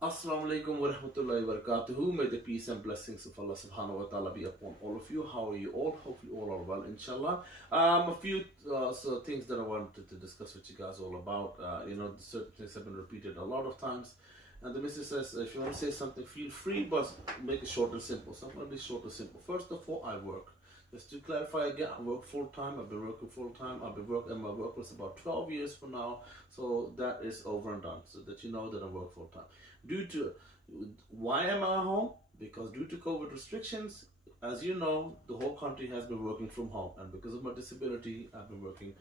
Assalamu alaikum wa rahmatullahi wa barakatuhu. May the peace and blessings of Allah subhanahu wa ta'ala be upon all of you. How are you all? Hopefully all are well, inshallah. A few things that I wanted to discuss with you guys all about. Certain things have been repeated a lot of times. And the missus says, if you want to say something, feel free, but make it short and simple. So I'm going to be short and simple. First of all, I work. Just to clarify again, I work full time. I've been working full time. I've been working, and my work was about 12 years from now. So that is over and done. So that you know that I work full time. Due to why am I home? Because due to COVID restrictions, as you know, the whole country has been working from home, and because of my disability, I've been working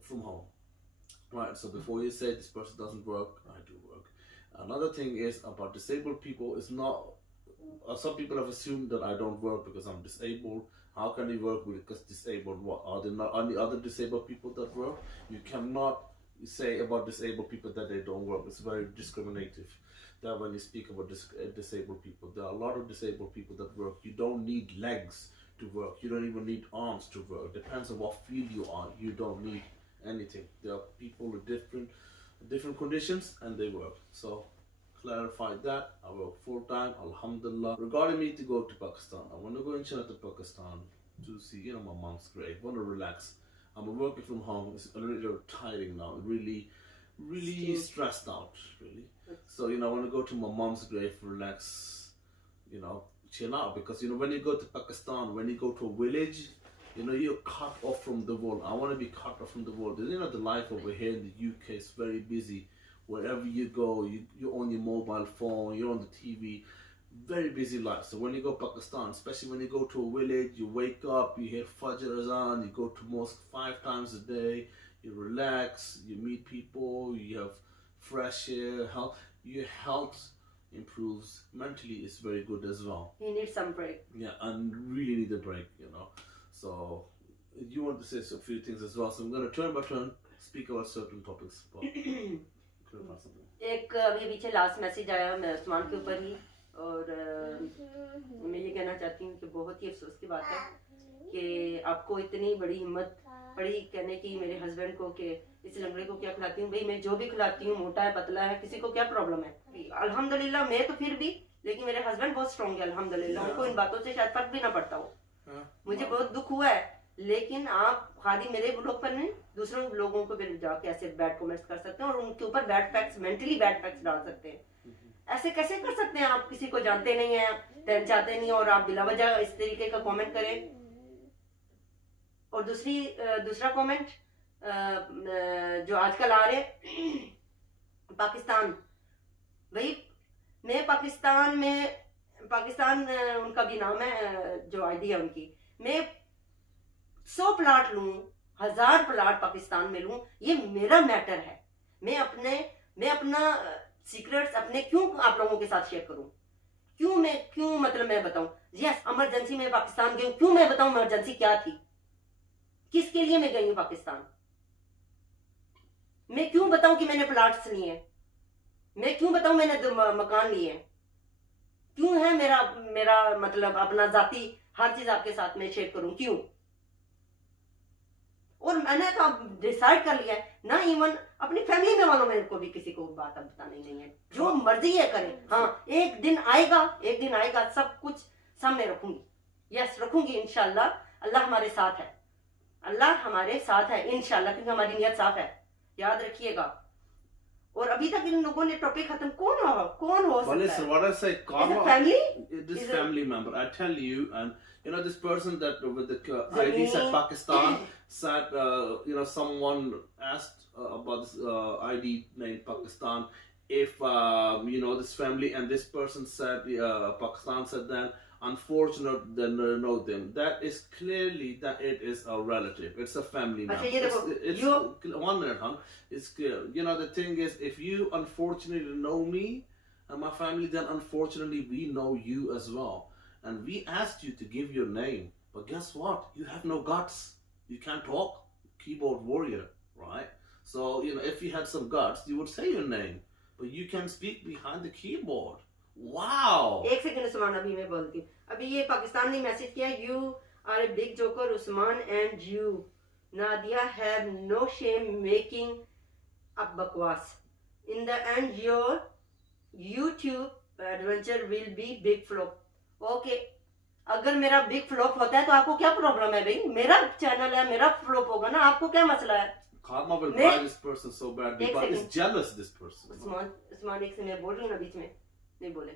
from home. Right. So before you say this person doesn't work, I do work. Another thing is about disabled people. It's not. Some people have assumed that I don't work because I'm disabled. How can you work because disabled? What are there not any other disabled people that work? You cannot say about disabled people that they don't work. It's very discriminative. That when you speak about disabled people, there are a lot of disabled people that work. You don't need legs to work. You don't even need arms to work. Depends on what field you are. You don't need anything. There are people with different conditions and they work. So clarify that. I work full time, alhamdulillah. Regarding me to go to Pakistan, I want to go inshallah to Pakistan to see my mom's grave. I want to relax. I'm working from home. It's a little tiring now. Really stressed out, really. So I want to go to my mom's grave, relax, chill out. Because when you go to Pakistan, when you go to a village, you're cut off from the world. I want to be cut off from the world. The life over here in the UK is very busy. Wherever you go, you're on your mobile phone, you're on the TV. Very busy life. So when you go to Pakistan, especially when you go to a village, you wake up, you hear Fajr Azan, you go to mosque 5 times a day, you relax, you meet people, you have fresh air, your health improves. Mentally, it's very good as well. You need some break. Yeah, and really need a break, So you want to say a few things as well. So I'm going to turn by turn speak about certain topics. एक अभी पीछे last message आया मैं उस्मान के ऊपर ही, और मैं ये कहना चाहती हूँ कि बहुत ही अफसोस की बात है कि आपको इतनी बड़ी हिम्मत पड़ी कहने की मेरे हस्बैंड को कि इस लंगड़े को क्या खिलाती हूँ। भाई मैं जो भी खिलाती हूँ, मोटा है पतला है, किसी को क्या प्रॉब्लम है। अल्हम्दुलिल्लाह मैं तो फिर भी, लेकिन मेरे हस्बैंड बहुत स्ट्रॉन्ग है अल्हम्दुलिल्लाह। उनको इन बातों से शायद फर्क भी ना पड़ता हो। मुझे बहुत दुख हुआ है, लेकिन आप खाली मेरे ब्लॉग पर नहीं, दूसरों लोगों को भी जाके ऐसे बैड कमेंट्स कर सकते हैं और उनके ऊपर bad facts, mentally bad facts डाल सकते हैं। ऐसे कैसे कर सकते हैं? आप किसी को जानते नहीं है, पहचानते नहीं, और आप बिला वजह इस तरीके का कमेंट करें। और दूसरा कमेंट जो आजकल आ रहे पाकिस्तान, भाई मैं पाकिस्तान उनका भी नाम है, जो आईडी है उनकी, मैं 100 प्लाट लूं, 1000 प्लाट पाकिस्तान में लूं, ये मेरा मैटर है। मैं अपना सीक्रेट्स अपने क्यों आप लोगों के साथ शेयर करूं? क्यों मतलब मैं बताऊं? यस, इमरजेंसी में पाकिस्तान गई हूं। क्यों मैं बताऊं इमरजेंसी क्या थी, किसके लिए मैं गई हूं पाकिस्तान? मैं क्यों बताऊं कि मैंने प्लाट्स लिए? मैं क्यों बताऊं मैंने मकान लिए? क्यों है मेरा मतलब अपना जाती हर चीज आपके साथ में शेयर करूं? क्यों? और मैंने तो डिसाइड कर लिया है ना, इवन अपनी फैमिली में वालों मेरे को भी किसी को बात अब बतानी नहीं है। जो मर्जी है करें। हाँ, एक दिन आएगा सब कुछ सामने रखूंगी। यस, रखूंगी इंशाल्लाह। अल्लाह हमारे साथ है इंशाल्लाह, क्योंकि हमारी नियत साफ है, याद रखिएगा। और अभी तक इन लोगों ने टॉपिक खत्म कौन हो सकता है? What I say, karma, this family member, I tell you, and this person that with the ID said Pakistan said, someone asked about this ID named Pakistan, if this family, and this person said Pakistan said then, unfortunate then know them. That is clearly that it is a relative. It's a family member. It's 1 minute, huh? It's clear. The thing is, if you unfortunately know me and my family, then unfortunately we know you as well. And we asked you to give your name, but guess what? You have no guts. You can't talk. Keyboard warrior, right? So if you had some guts, you would say your name, but you can speak behind the keyboard. Wow. एक second Usman, अभी मैं बोलती हूँ। अभी ये पाकिस्तान ने message किया, you are a big joker Usman, and you Nadia have no shame making up bakwas. In the end, your YouTube adventure will be big flop. Okay, अगर मेरा बिग फ्लॉप होता है तो आपको क्या प्रॉब्लम है भाई? मेरा चैनल है, मेरा फ्लॉप होगा ना, आपको क्या मसला है? Karma will buy this person so badly, एक but second. is jealous this person. Usman एक से मैं बोल रही हूँ ना, बीच में नहीं बोले।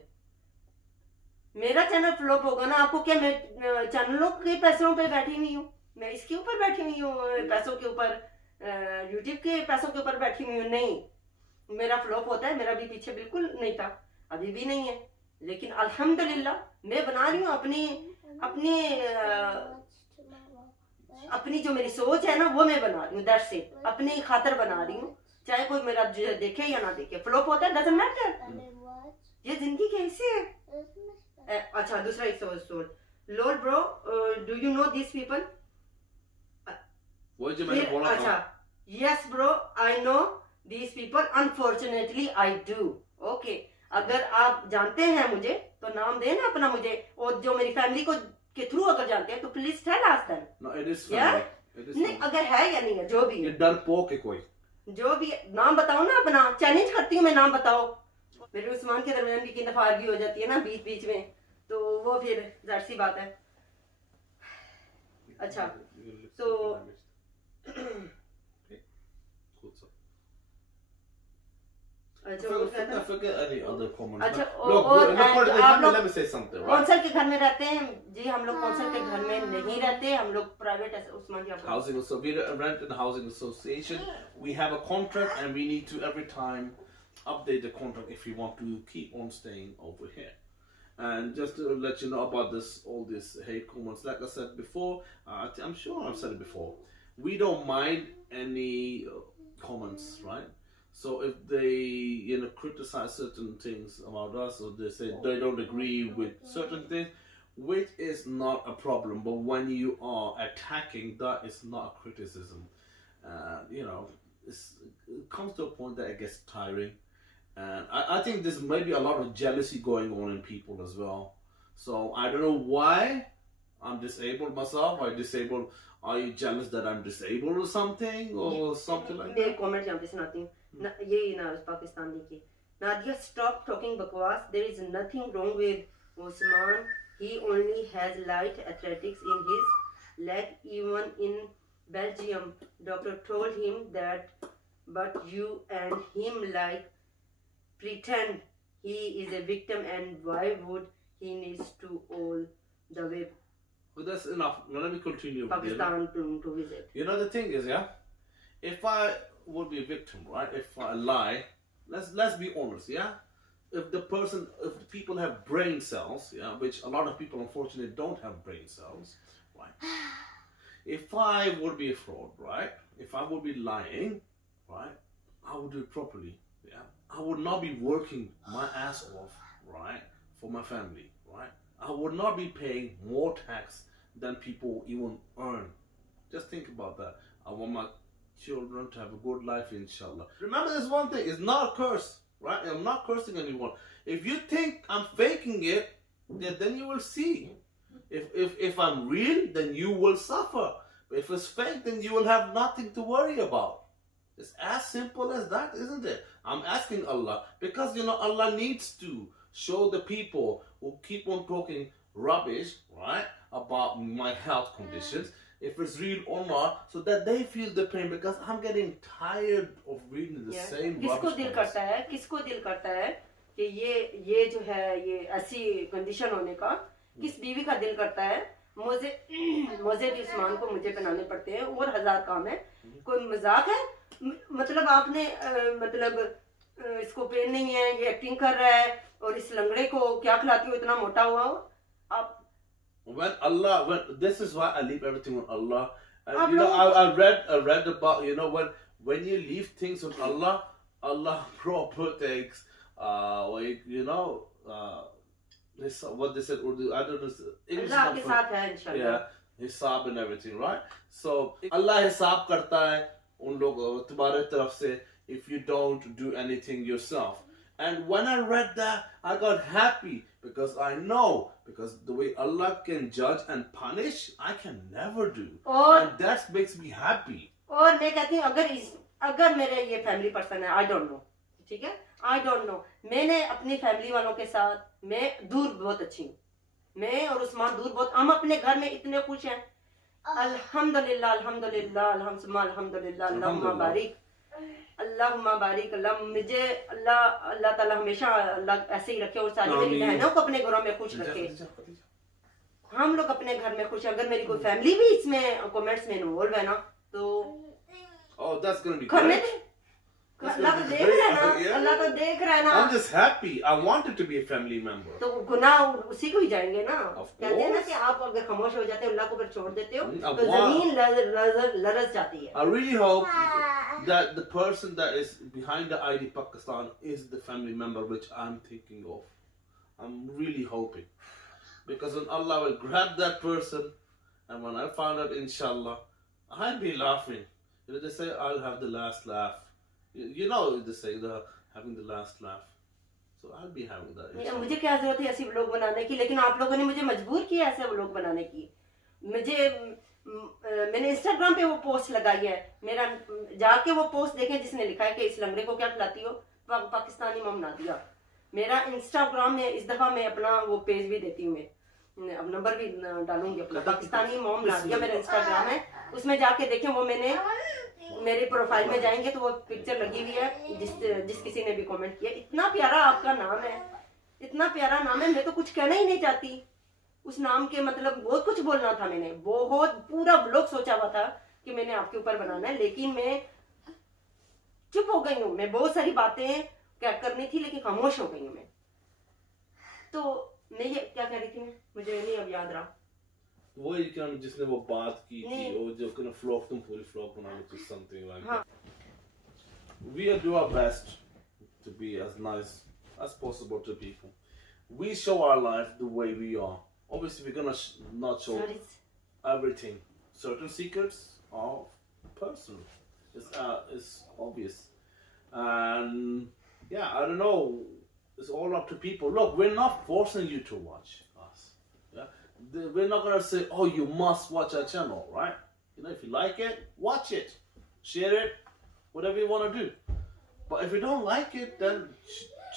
मेरा चैनल फ्लॉप होगा ना, आपको क्या? मैं चैनलों के पैसों पे बैठी हुई हूँ, मैं इसके ऊपर बैठी हुई हूँ, पैसों के ऊपर, यूट्यूब के पैसों के ऊपर बैठी हुई हूँ? नहीं, मेरा फ्लॉप होता है, मेरा भी पीछे बिल्कुल नहीं था, अभी भी नहीं है, लेकिन अल्हम्दुलिल्लाह मैं बना रही हूँ अपनी अपनी अपनी जो मेरी सोच है ना, वो मैं बना रही हूँ, दैट्स इट, अपनी खातर बना रही हूँ, चाहे कोई मेरा देखे या ना देखे। फ्लॉप होता है, डजंट मैटर, ये जिंदगी कैसी है। अच्छा, दूसरा एक सवाल, Lord bro, do you know this people? वो जो मैंने बोला था। अच्छा, yes bro, I know this people, unfortunately I do. Okay, अगर आप जानते हैं मुझे तो नाम देना अपना मुझे, और जो मेरी फैमिली को के थ्रू अगर जानते हैं तो please tell us then. No, it is family, it is नहीं, अगर है या नहीं है, जो भी ये डरपोक है कोई, जो भी नाम बताओ ना अपना, चैलेंज करती हूँ मैं, नाम बताओ। मेरे उस्मान के दरमियान भी कई दफा आर्ग्यू हो जाती है ना बीच बीच में, तो वो फिर जाहिर सी बात है। अच्छा, तो I forget any other comments. अच्छा, Look, आप लोग let me say something, right? Council के घर में रहते हैं जी? हम लोग कौंसल के घर में नहीं रहते, हम लोग प्राइवेट, उस्मान जी आप Housing, so we rent in a housing association. We have a contract, and we need to every time update the contract if we want to keep on staying over here. And just to let you know about this, all this hate comments, like I said before, I'm sure I've said it before. We don't mind any comments, right? So if they, criticize certain things about us, or they say they don't agree with certain things, which is not a problem. But when you are attacking, that is not a criticism. It comes to a point that it gets tiring. And I think there's maybe a lot of jealousy going on in people as well. So I don't know why I'm disabled myself. Are you jealous that I'm disabled or something? Or something like that? मैं comment यहाँ पे सुनाती हूँ ना, ये ना पाकिस्तानी की Nadia, stop talking bakwas. There is nothing wrong with Usman. He only has light athletics in his leg. Even in Belgium, doctor told him that. But you and him pretend he is a victim, and why would he needs to all the way Well, that's enough. Now, let me continue. Pakistan to visit? The thing is, yeah, if I would be a victim, right? If I lie, let's be honest, yeah. If the people have brain cells, yeah, which a lot of people unfortunately don't have brain cells, right? If I would be a fraud, right? If I would be lying, right? I would do it properly, yeah. I would not be working my ass off, right, for my family, right? I would not be paying more tax than people even earn. Just think about that. I want my children to have a good life, inshallah. Remember this one thing, it's not a curse, right? I'm not cursing anyone. If you think I'm faking it, then you will see. If I'm real, then you will suffer. But if it's fake, then you will have nothing to worry about. It's as simple as that, isn't it? I'm asking Allah because Allah needs to show the people who keep on talking rubbish, right, about my health conditions, if it's real or not, so that they feel the pain, because I'm getting tired of reading the same rubbish. किसको दिल करता है कि ये जो है ये ऐसी कंडीशन होने का, किस बीवी का दिल करता है? मोजे भी उस्मान को मुझे पहनाने पड़ते हैं और हजार काम है। कोई मजाक है? मतलब आपने इसको पेन नहीं है, ये एक्टिंग कर रहा है, और इस लंगड़े को क्या खिलाती हो इतना मोटा हुआ हो आप? This is why I leave everything on Allah. And I read about when you leave things on Allah, Allah protects what they said Urdu, I don't know, English. Allah के साथ है इंशाल्लाह. Yeah, हिसाब and everything, right? So Allah हिसाब करता है उन लोग तुम्हारे तरफ से if you don't do anything yourself. And when I read that, I got happy because I know, because the way Allah can judge and punish, I can never do. And that makes me happy. और मैं कहती हूँ अगर मेरे ये family person है, I don't know, ठीक है, आई डोंट नो। मैंने अपनी फैमिली वालों के साथ मैं दूर बहुत अच्छी हूँ, मैं और उस्मान दूर बहुत, हम अपने घर में इतने खुश हैं, अल्हम्दुलिल्लाह अल्हम्दुलिल्लाह अल्हम्दुलिल्लाह अल्लाहुम्मा बारिक अल्लाहुम्मा बारिक। अल्लाह मुझे अल्लाह ताला हमेशा अल्लाह ऐसे ही रखे और सारी मेरी बहनों को अपने घरों में खुश रखे, हम लोग अपने घर में खुश हैं। अगर मेरी कोई फैमिली भी इसमें कमेंट्स में इन्वॉल्व है ना तो करने दे, अल्लाह तो देख रहा है ना, अल्लाह तो देख रहा है ना। I'm just happy. I wanted to be a family member. तो गुनाह उसी को ही जाएंगे ना। कहते हैं ना कि आप अगर खामोश हो जाते हो, अल्लाह को फिर छोड़ देते हो तो जमीन लरज जाती है। I really hope that the person that is behind the ID Pakistan is the family member which I'm thinking of. I'm really hoping, because when Allah will grab that person, and when I found out, inshallah, I'll be laughing. You know, they say I'll have the last laugh. You know, they say the having the last laugh. So I'll be having that. मुझे क्या जरूरत है ऐसी vlog बनाने की, लेकिन आप लोगों ने मुझे मजबूर किया ऐसे व्लॉग बनाने की। मैंने इंस्टाग्राम पे वो पोस्ट लगाई है, मेरा जाके वो पोस्ट देखें जिसने लिखा है कि इस लंगड़े को क्या खिलाती हो, पाकिस्तानी मम ना दिया। मेरा इंस्टाग्राम में इस दफा मैं अपना वो पेज भी देती हूँ, मैं अब नंबर भी डालूंगी अपना, पाकिस्तानी मॉम ना दिया मेरा इंस्टाग्राम है, उसमें जाके देखें। वो मैंने मेरे प्रोफाइल में जाएंगे तो वो पिक्चर लगी हुई है, जिस किसी ने भी कमेंट किया। इतना प्यारा आपका नाम है, इतना प्यारा नाम है, मैं तो कुछ कहना ही नहीं चाहती उस नाम के, मतलब बहुत कुछ बोलना था, मैंने बहुत पूरा व्लॉग सोचा हुआ था कि मैंने आपके ऊपर बनाना है, लेकिन मैं चुप हो गई हूँ। मैं बहुत सारी बातें क्या करनी थी लेकिन खामोश हो गई हूँ मैं। तो मैं ये क्या कह रही थी, मुझे नहीं अब याद रहा। वो जिसने वो बात की थी, वो जो कि फ्लॉग, तुम पूरी फ्लॉग बनाने to something like that. We do our best to be as nice as possible to people. We show our life the way we are. Obviously, we're gonna not show everything. Certain secrets are personal. It's obvious, and yeah, I don't know. It's all up to people. Look, we're not forcing you to watch us. Yeah, we're not gonna say, "Oh, you must watch our channel," right? You know, if you like it, watch it, share it, whatever you want to do. But if you don't like it, then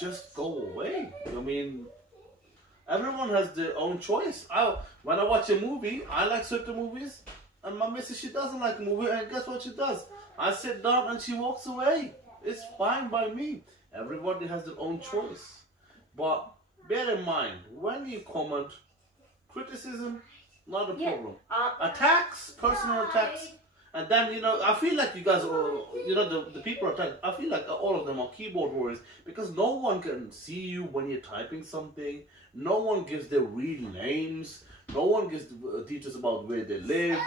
just go away. I mean, everyone has their own choice. When I watch a movie, I like certain movies, and my missus, she doesn't like the movie, and guess what she does? I sit down and she walks away. It's fine by me. Everybody has their own choice. But bear in mind, when you comment, criticism, not a problem. Attacks, personal attacks, and then, you know, I feel like you guys are, you know, the people attack, I feel like all of them are keyboard warriors, because no one can see you when you're typing something. No one gives their real names. No one gives details about where they live.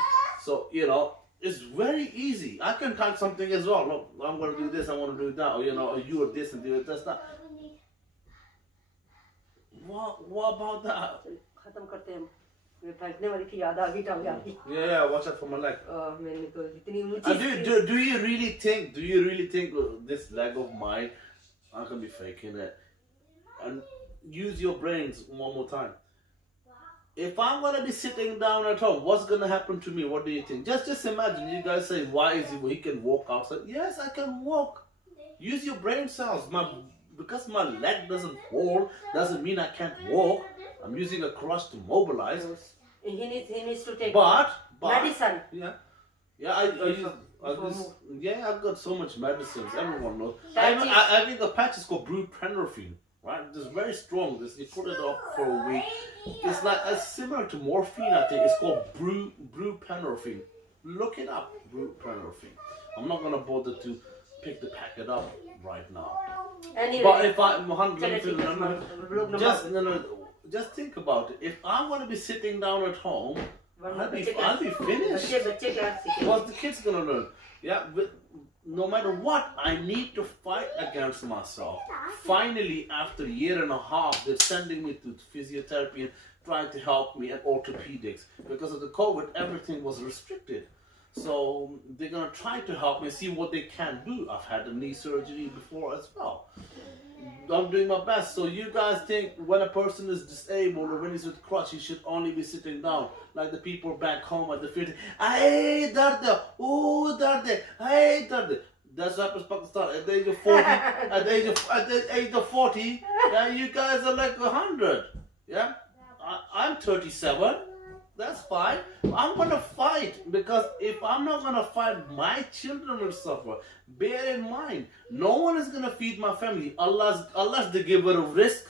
So, you know, it's very easy. I can type something as well. Look, I'm going to do this, I want to do that, or, you know, or you are this and do this, that. What about that? खत्म करते हैं, मैं फेंकने वाली थी, याद आ गई टांगे आपकी। Yeah, watch out for my leg. मैंने तो इतनी ऊंची। Do you really think this leg of mine, I can be faking it? And use your brains one more time. If I'm gonna be sitting down at home, what's gonna happen to me? What do you think? Just imagine. You guys say, why is he can walk outside? Yes, I can walk. Use your brain cells. Because my leg doesn't fall doesn't mean I can't walk. I'm using a crutch to mobilize. He needs to take but medicine. Yeah, I've got so much medicines. Everyone knows. I think the patch is called buprenorphine. Right, it's very strong. You put it up for a week. It's like similar to morphine. I think it's called buprenorphine. Look it up, buprenorphine. I'm not gonna bother to pick the packet up right now. Anyway, but if just think about it. If I'm gonna be sitting down at home, I'll be finished. What's the kids gonna learn? Yeah. No matter what, I need to fight against myself. Finally, after a year and a half, they're sending me to physiotherapy and trying to help me at orthopedics. Because of the COVID, everything was restricted. So they're going to try to help me, see what they can do. I've had a knee surgery before as well. I'm doing my best. So you guys think when a person is disabled or when he's with crutch, he should only be sitting down, like the people back home at the field. Hey, darde, oh, darde, hey, darde. That's what happens in Pakistan. At the age of 40, at the age of 40, yeah, you guys are like 100. Yeah, I'm 37. That's fine. I'm gonna fight, because if I'm not gonna fight, my children will suffer. Bear in mind, no one is gonna feed my family. Allah's the giver of risk.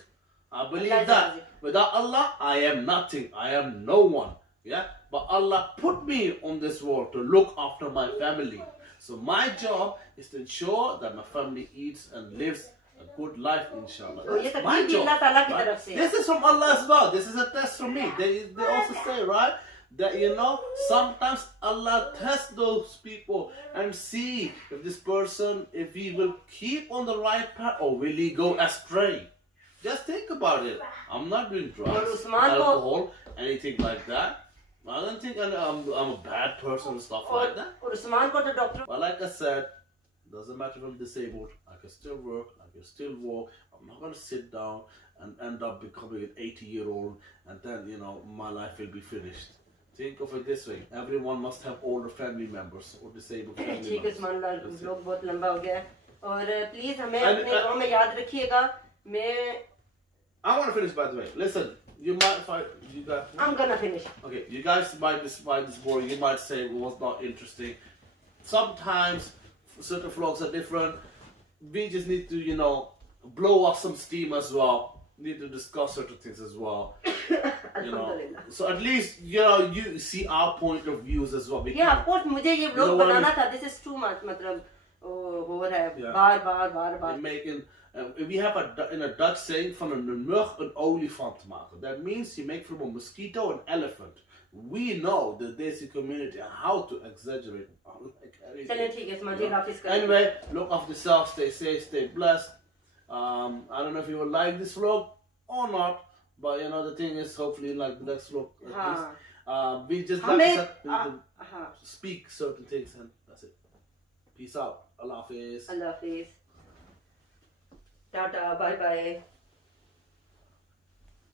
I believe that. Without Allah, I am nothing. I am no one. Yeah, but Allah put me on this world to look after my family. So my job is to ensure that my family eats and lives a good life, inshallah. That's my job. Right? This is from Allah as well. This is a test from me. They also say, right, that sometimes Allah tests those people and see if this person, if he will keep on the right path or will he go astray. Just think about it. I'm not doing drugs, alcohol, anything like that. I don't think I'm a bad person and stuff like that. But like I said, doesn't matter if I'm disabled. I can still work. I can still walk. I'm not gonna sit down and end up becoming an 80-year-old and then my life will be finished. Think of it this way: everyone must have older family members or disabled family members. बहुत लंबा हो गया है और please हमें अपने गांव में याद रखिएगा. I want to finish, by the way. Listen, you might find you guys. I'm gonna finish. Okay, you guys might find this boring. You might say it was not interesting. Sometimes certain vlogs are different. We just need to, blow off some steam as well. Need to discuss certain things as well. So at least you see our point of views as well. Yeah, of course. मुझे ये vlog बनाना था. This is too much. मतलब हो रहा है बार. Making. We have in a Dutch saying van een mug een olifant maken. That means you make from a mosquito an elephant. We know the Desi community and how to exaggerate. Anyway, look after yourself, stay safe, stay blessed. I don't know if you will like this vlog or not, but the thing is, hopefully you like the next vlog. We just speak certain things and that's it. Peace out. Allah Hafiz. Allah Hafiz. Tata, bye bye.